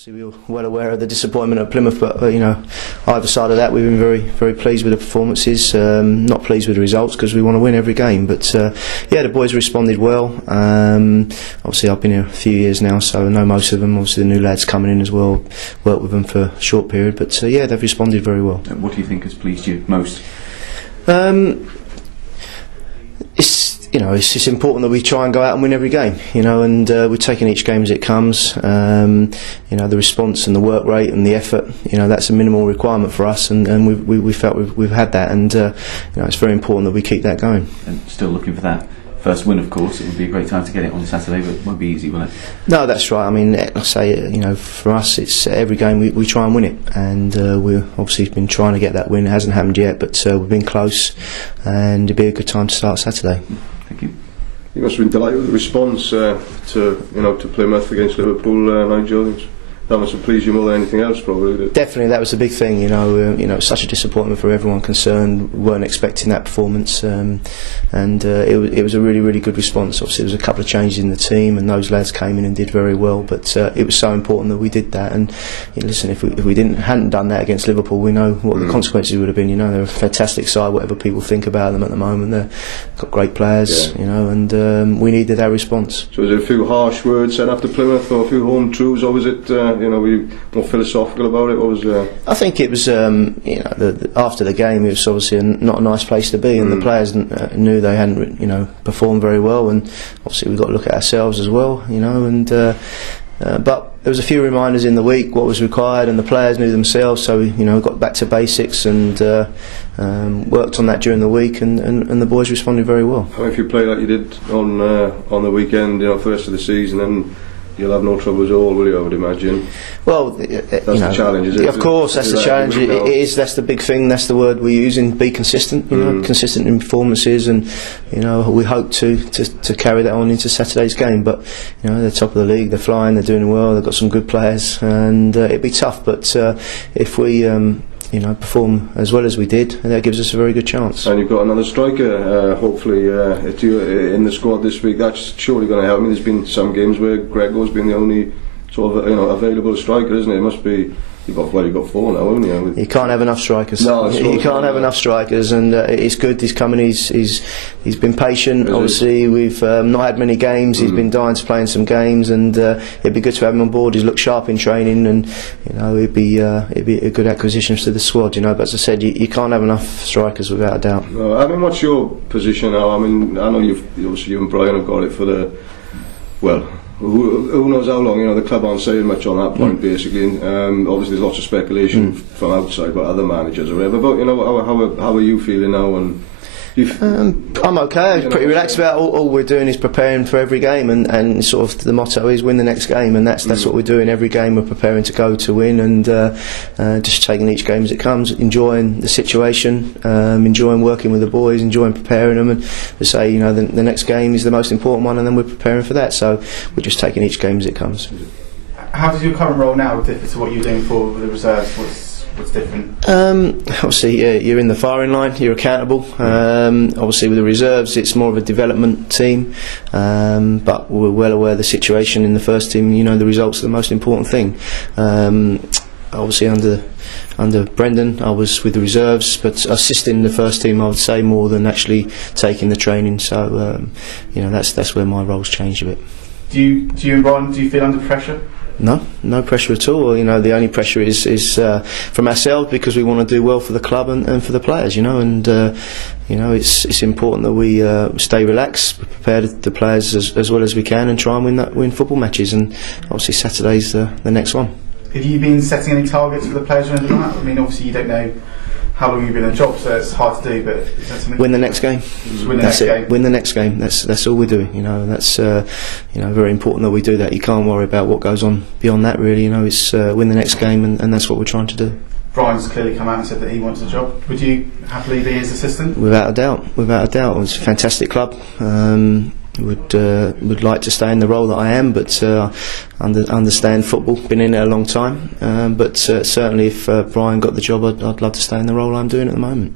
Obviously, we were well aware of the disappointment at Plymouth, but either side of that, we've been very pleased with the performances. Not pleased with the results because we want to win every game. But yeah, the boys responded well. Obviously, I've been here a few years now, so I know most of them. Obviously, the new lads coming in as well. Worked with them for a short period, but yeah, they've responded very well. What do you think has pleased you most? It's important that we try and go out and win every game, and we're taking each game as it comes. The response and the work rate and the effort, that's a minimal requirement for us, and we felt we've had that, and it's very important that we keep that going. And still looking for that first win, of course. It would be a great time to get it on Saturday, but it won't be easy, will it? No, that's right. I mean, I say, for us, it's every game we try and win it, and we've obviously been trying to get that win. It hasn't happened yet, but we've been close, and it'll be a good time to start Saturday. Thank you. You must have been delighted with the response to Plymouth against Liverpool, Nigel. That must have pleased you more than anything else, probably. Definitely, that was a big thing. Such a disappointment for everyone concerned. We weren't expecting that performance, and it was a really good response. Obviously, there was a couple of changes in the team, and those lads came in and did very well. But it was so important that we did that. And listen, if we hadn't done that against Liverpool, we know what the consequences would have been. They're a fantastic side. Whatever people think about them at the moment, they've got great players. And we needed our response. So, was there a few harsh words said after Plymouth, or a few home truths, or was it? Were you more philosophical about it? What was? I think it was. After the game, it was obviously not a nice place to be, and the players knew they hadn't, performed very well, and obviously we've got to look at ourselves as well, But there was a few reminders in the week what was required, and the players knew themselves. So we, got back to basics and worked on that during the week, and the boys responded very well. If you play like you did on the weekend, for the rest of the season, then you'll have no trouble at all, will you? I would imagine. Well, that's the challenge, is it? Of course, that's the challenge. It is. That's the big thing. That's the word we use. In be consistent. Consistent in performances, and we hope to carry that on into Saturday's game. But they're top of the league. They're flying. They're doing well. They've got some good players, and it'd be tough. But if we perform as well as we did, that gives us a very good chance. And you've got another striker, hopefully, in the squad this week. That's surely going to help. There's been some games where Grego's been the only sort of available striker, isn't it? It must be. You've got four now, haven't you? You can't have enough strikers. No, you can't have enough strikers, and it's good. He's coming. He's been patient. Obviously, we've not had many games. He's been dying to play in some games, and it'd be good to have him on board. He's looked sharp in training, and it'd be a good acquisition to the squad. But as I said, you can't have enough strikers without a doubt. No, what's your position now? I know you and Brian have got it for the Who knows how long? The club aren't saying much on that point, basically. Obviously, there's lots of speculation from outside about other managers or whatever. But how are you feeling now? And I'm okay. I'm pretty relaxed about it. All we're doing is preparing for every game, and sort of the motto is win the next game, and that's what we're doing every game. We're preparing to go to win, and just taking each game as it comes, enjoying the situation, enjoying working with the boys, enjoying preparing them, and to say the next game is the most important one, and then we're preparing for that. So we're just taking each game as it comes. How does your current role now differ to what you're doing for the reserves? What's different? Obviously, you're in the firing line. You're accountable. Obviously, with the reserves, it's more of a development team. But we're well aware of the situation in the first team. The results are the most important thing. Obviously, under Brendan, I was with the reserves, but assisting the first team, I would say, more than actually taking the training. So, that's where my role's changed a bit. Do you and Brian, do you feel under pressure? No pressure at all. The only pressure is from ourselves, because we want to do well for the club and for the players. And it's important that we stay relaxed, prepare the players as well as we can, and try and win football matches. And obviously Saturday's the next one. Have you been setting any targets for the players or anything like that? Obviously you don't know how long you've been in the job, so it's hard to do. But is that something? Win the next game. That's it. Win the next game. That's all we're doing. And that's very important that we do that. You can't worry about what goes on beyond that. Really, it's win the next game, and that's what we're trying to do. Brian's clearly come out and said that he wants a job. Would you happily be his assistant? Without a doubt. It's a fantastic club. Would like to stay in the role that I am, but understand football. Been in it a long time, but certainly if Brian got the job, I'd love to stay in the role I'm doing at the moment.